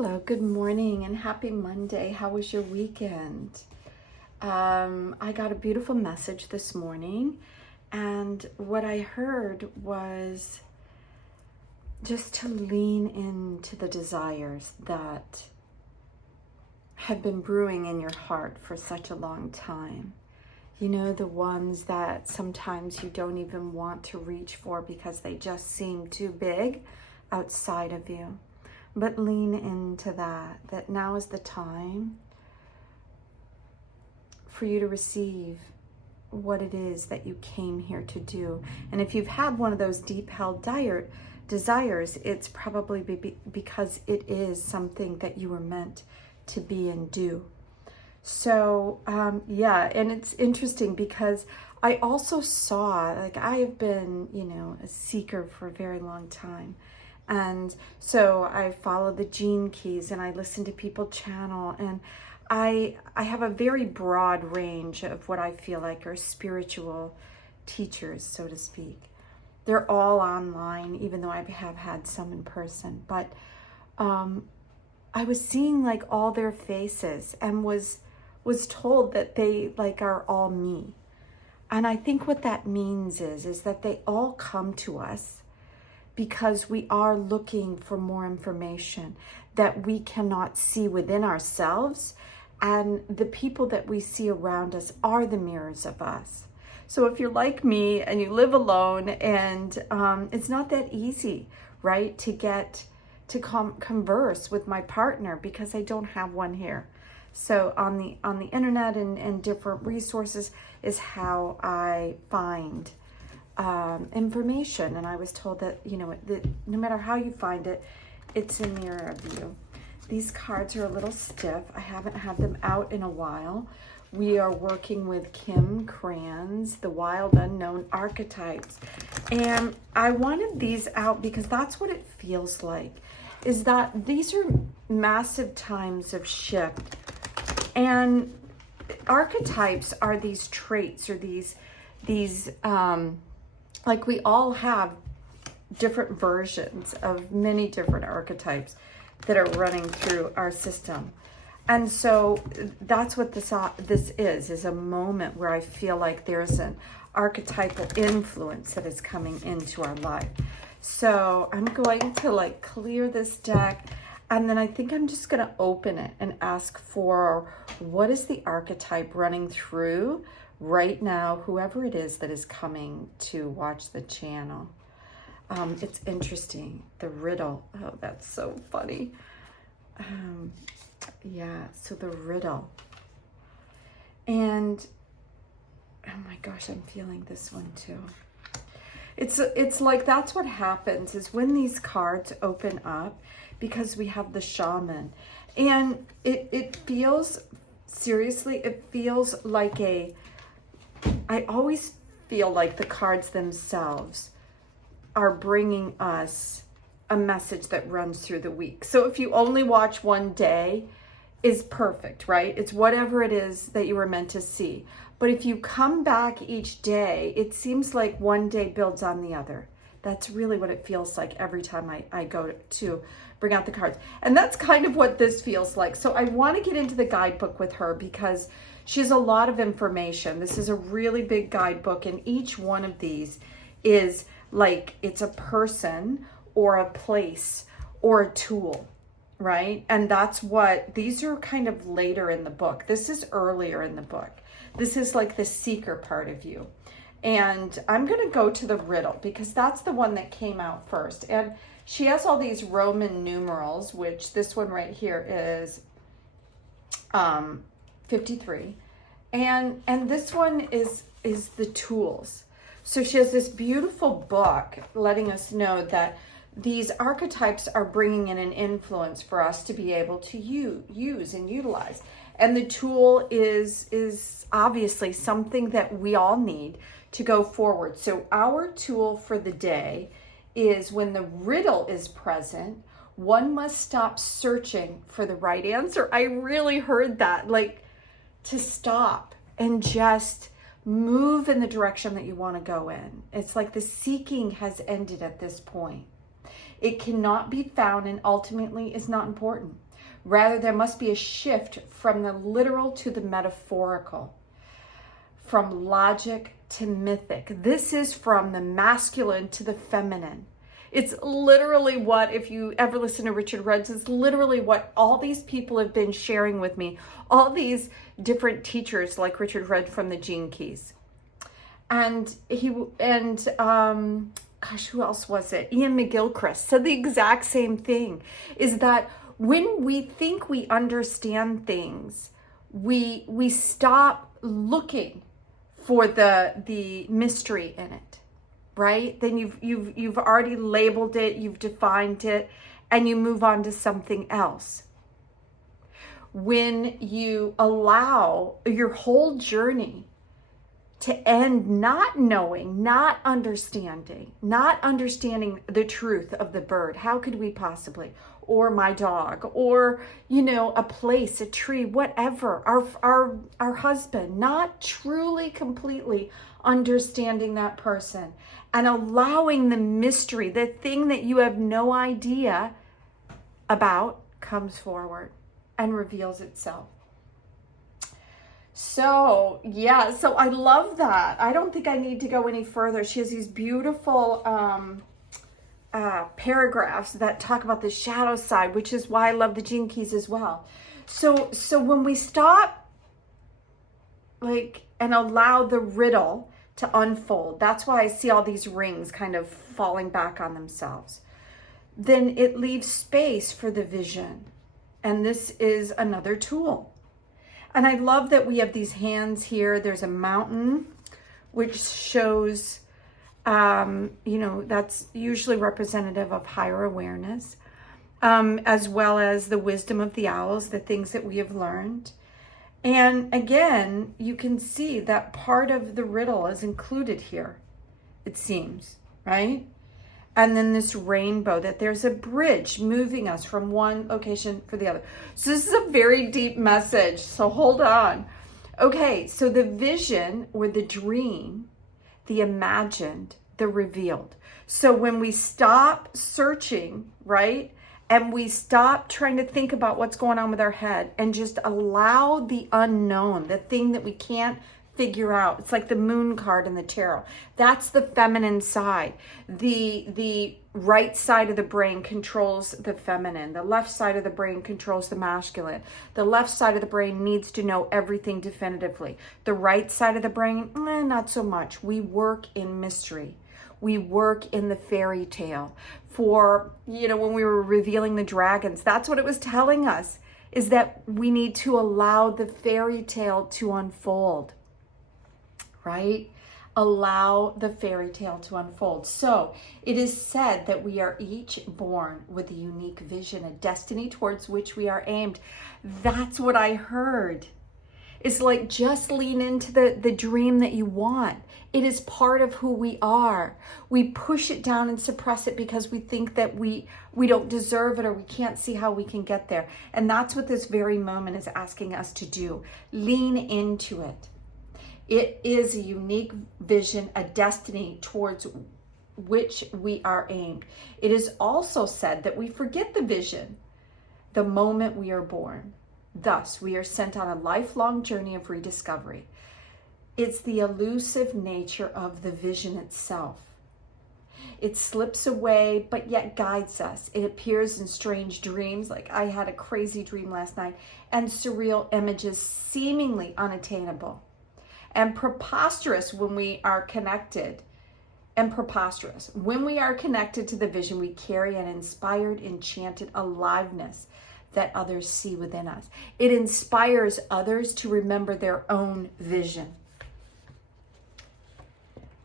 Hello, good morning and happy Monday. How was your weekend? I got a beautiful message this morning, and what I heard was just to lean into the desires that have been brewing in your heart for such a long time. You know, the ones that sometimes you don't even want to reach for because they just seem too big outside of you. But lean into that now is the time for you to receive what it is that you came here to do. And if you've had one of those deep held desires, it's probably because it is something that you were meant to be and do. So yeah, and it's interesting because I also saw, like, I have been, a seeker for a very long time. And so I follow the gene keys and I listen to people channel, and I have a very broad range of what I feel like are spiritual teachers, so to speak. They're all online, even though I have had some in person. But I was seeing like all their faces and was told that they like are all me. And I think what that means is that they all come to us because we are looking for more information that we cannot see within ourselves, and the people that we see around us are the mirrors of us. So if you're like me and you live alone, and it's not that easy, right, to get to converse with my partner because I don't have one here. So on the internet and different resources is how I find information. And I was told that, that no matter how you find it, it's a mirror of you. These cards are a little stiff. I haven't had them out in a while. We are working with Krans, the Wild Unknown Archetypes. And I wanted these out because that's what it feels like, is that these are massive times of shift. And archetypes are these traits, or these like, we all have different versions of many different archetypes that are running through our system. And so that's what this is a moment where I feel like there's an archetypal influence that is coming into our life. So I'm going to clear this deck, and then I think I'm just going to open it and ask for what is the archetype running through right now, whoever it is that is coming to watch the channel. It's interesting, the riddle. Oh, that's so funny. Yeah, so the riddle. And oh my gosh, I'm feeling this one too. It's like, that's what happens is when these cards open up, because we have the shaman, and it feels, seriously, it feels like I always feel like the cards themselves are bringing us a message that runs through the week. So if you only watch one day, is perfect, right? It's whatever it is that you were meant to see. But if you come back each day, it seems like one day builds on the other. That's really what it feels like every time I go to bring out the cards. And that's kind of what this feels like. So I want to get into the guidebook with her because she has a lot of information. This is a really big guidebook, and each one of these is like, it's a person or a place or a tool, right? And that's what, these are kind of later in the book. This is earlier in the book. This is like the seeker part of you. And I'm going to go to the riddle because that's the one that came out first. And she has all these Roman numerals, which this one right here is 53. And this one is the tools. So she has this beautiful book letting us know that these archetypes are bringing in an influence for us to be able to use and utilize. And the tool is obviously something that we all need to go forward. So our tool for the day is, when the riddle is present, one must stop searching for the right answer. I really heard that, like, to stop and just move in the direction that you want to go in. It's like the seeking has ended at this point. It cannot be found and ultimately is not important. Rather, there must be a shift from the literal to the metaphorical, from logic to mythic. This is from the masculine to the feminine. It's literally what, if you ever listen to Richard Rudd's, it's literally what all these people have been sharing with me. All these different teachers like Richard Rudd from the Gene Keys. And who else was it? Ian McGilchrist said the exact same thing, is that when we think we understand things, we stop looking for the mystery in it, right? Then you've already labeled it, you've defined it, and you move on to something else. When you allow your whole journey to end not knowing, not understanding the truth of the bird. How could we possibly? Or my dog, or, a place, a tree, whatever, our husband, not truly, completely understanding that person and allowing the mystery, the thing that you have no idea about, comes forward and reveals itself. So I love that. I don't think I need to go any further. She has these beautiful paragraphs that talk about the shadow side, which is why I love the Gene Keys as well. So when we stop and allow the riddle to unfold, that's why I see all these rings kind of falling back on themselves. Then it leaves space for the vision. And this is another tool. And I love that we have these hands here. There's a mountain, which shows, that's usually representative of higher awareness, as well as the wisdom of the owls, the things that we have learned. And again, you can see that part of the riddle is included here, it seems, right? And then this rainbow, that there's a bridge moving us from one location for the other. So this is a very deep message, so hold on. Okay, so the vision or the dream, the imagined, the revealed. So when we stop searching, right, and we stop trying to think about what's going on with our head and just allow the unknown, the thing that we can't figure out. It's like the moon card in the tarot. That's the feminine side. The right side of the brain controls the feminine. The left side of the brain controls the masculine. The left side of the brain needs to know everything definitively. The right side of the brain, not so much. We work in mystery. We work in the fairy tale. For, when we were revealing the dragons, that's what it was telling us, is that we need to allow the fairy tale to unfold. Right? Allow the fairy tale to unfold. So it is said that we are each born with a unique vision, a destiny towards which we are aimed. That's what I heard. It's like, just lean into the dream that you want. It is part of who we are. We push it down and suppress it because we think that we don't deserve it, or we can't see how we can get there. And that's what this very moment is asking us to do. Lean into it. It is a unique vision, a destiny towards which we are aimed. It is also said that we forget the vision the moment we are born. Thus, we are sent on a lifelong journey of rediscovery. It's the elusive nature of the vision itself. It slips away, but yet guides us. It appears in strange dreams, like I had a crazy dream last night, and surreal images seemingly unattainable. And preposterous when we are connected. When we are connected to the vision, we carry an inspired, enchanted aliveness that others see within us. It inspires others to remember their own vision.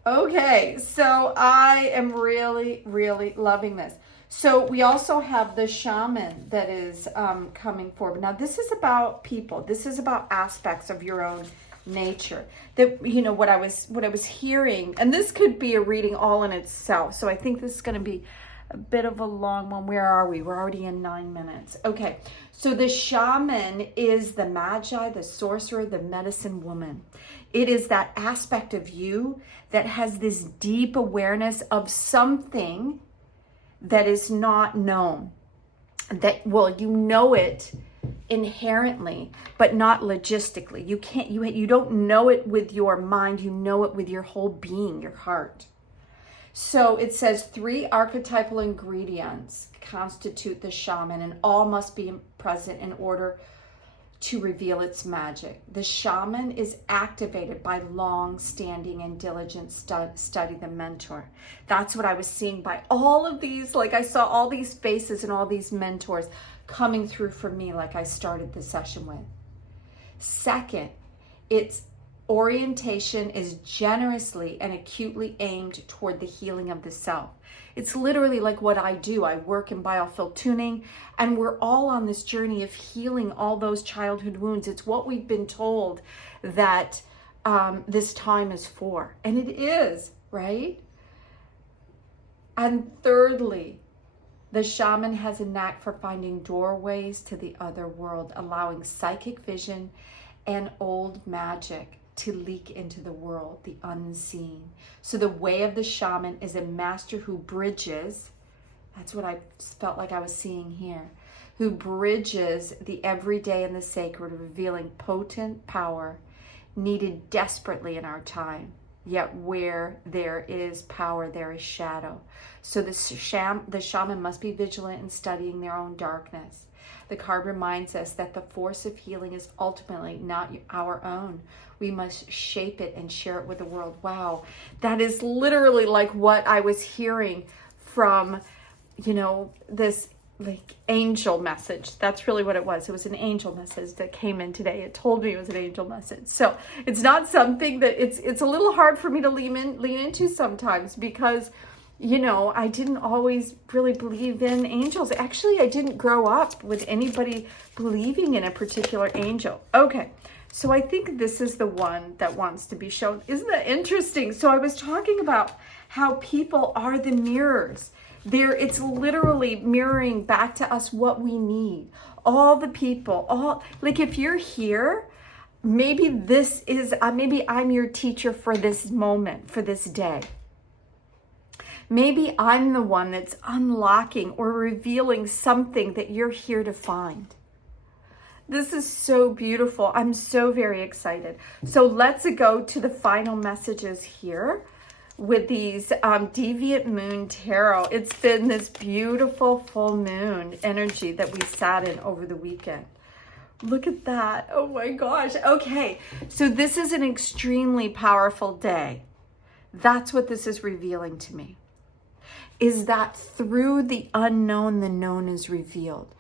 Okay, so I am really, really loving this. So we also have the shaman that is coming forward. Now, this is about people. This is about aspects of your own nature. That, what I was hearing, and this could be a reading all in itself. So I think this is going to be a bit of a long one. Where are we? We're already in 9 minutes. Okay, so the shaman is the magi, the sorcerer, the medicine woman. It is that aspect of you that has this deep awareness of something that is not known. that, well, you know it inherently, but not logistically. You don't know it with your mind, you know it with your whole being, your heart. So it says 3 archetypal ingredients constitute the shaman, and all must be present in order to reveal its magic. The shaman is activated by long-standing and diligent study, the mentor. That's what I was seeing by all of these, like I saw all these faces and all these mentors coming through for me, like I started the session with. Second, its orientation is generously and acutely aimed toward the healing of the self. It's literally like what I do. I work in biofield tuning, and we're all on this journey of healing all those childhood wounds. It's what we've been told that this time is for, and it is, right? And thirdly, the shaman has a knack for finding doorways to the other world, allowing psychic vision and old magic to leak into the world, the unseen. So the way of the shaman is a master who bridges, that's what I felt like I was seeing here, who bridges the everyday and the sacred, revealing potent power needed desperately in our time. Yet where there is power, there is shadow. So the shaman must be vigilant in studying their own darkness. The card reminds us that the force of healing is ultimately not our own. We must shape it and share it with the world. Wow, that is literally like what I was hearing from, this like angel message. That's really what it was. It was an angel message that came in today. It told me it was an angel message. So it's not something that it's a little hard for me to lean into sometimes, because I didn't always really believe in angels. Actually, I didn't grow up with anybody believing in a particular angel. Okay, so I think this is the one that wants to be shown. Isn't that interesting? So I was talking about how people are the mirrors. It's literally mirroring back to us what we need. All the people, like if you're here, maybe this is, maybe I'm your teacher for this moment, for this day. Maybe I'm the one that's unlocking or revealing something that you're here to find. This is so beautiful. I'm so very excited. So let's go to the final messages here with these Deviant Moon Tarot. It's been this beautiful full moon energy that we sat in over the weekend. Look at that. Oh my gosh. Okay, so this is an extremely powerful day. That's what this is revealing to me. Is that through the unknown, the known is revealed.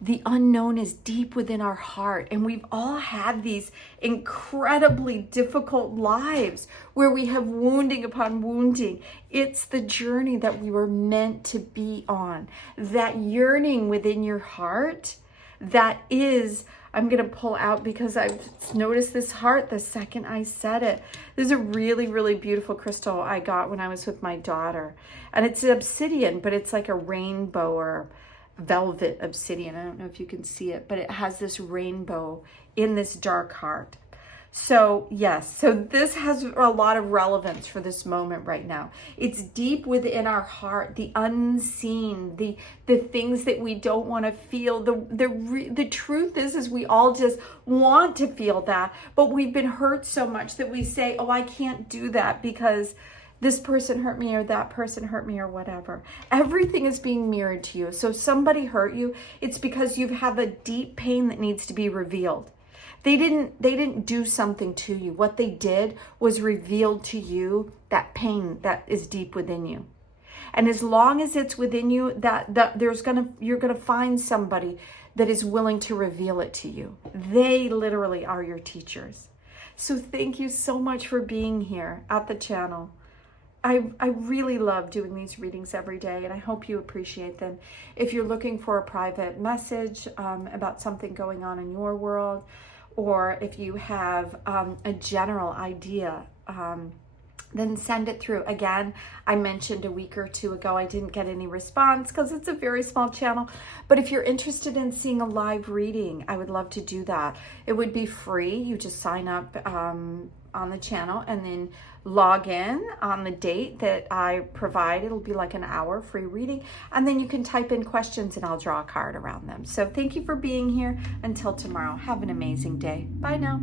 The unknown is deep within our heart, and we've all had these incredibly difficult lives where we have wounding upon wounding. It's the journey that we were meant to be on. That yearning within your heart, that is, I'm going to pull out because I've noticed this heart the second I said it. This is a really, really beautiful crystal I got when I was with my daughter. And it's obsidian, but it's like a rainbow or velvet obsidian. I don't know if you can see it, but it has this rainbow in this dark heart. So yes, so this has a lot of relevance for this moment right now. It's deep within our heart, the unseen, the things that we don't want to feel. The truth is we all just want to feel that, but we've been hurt so much that we say, oh, I can't do that because this person hurt me or that person hurt me or whatever. Everything is being mirrored to you. So if somebody hurt you, it's because you have a deep pain that needs to be revealed. They didn't do something to you. What they did was revealed to you that pain that is deep within you. And as long as it's within you, you're gonna find somebody that is willing to reveal it to you. They literally are your teachers. So thank you so much for being here at the channel. I really love doing these readings every day, and I hope you appreciate them. If you're looking for a private message about something going on in your world, or if you have a general idea, then send it through. Again, I mentioned a week or two ago I didn't get any response because it's a very small channel. But if you're interested in seeing a live reading, I would love to do that. It would be free. You just sign up on the channel and then log in on the date that I provide. It'll be like an hour free reading, and then you can type in questions and I'll draw a card around them. So thank you for being here. Until tomorrow, have an amazing day. Bye now.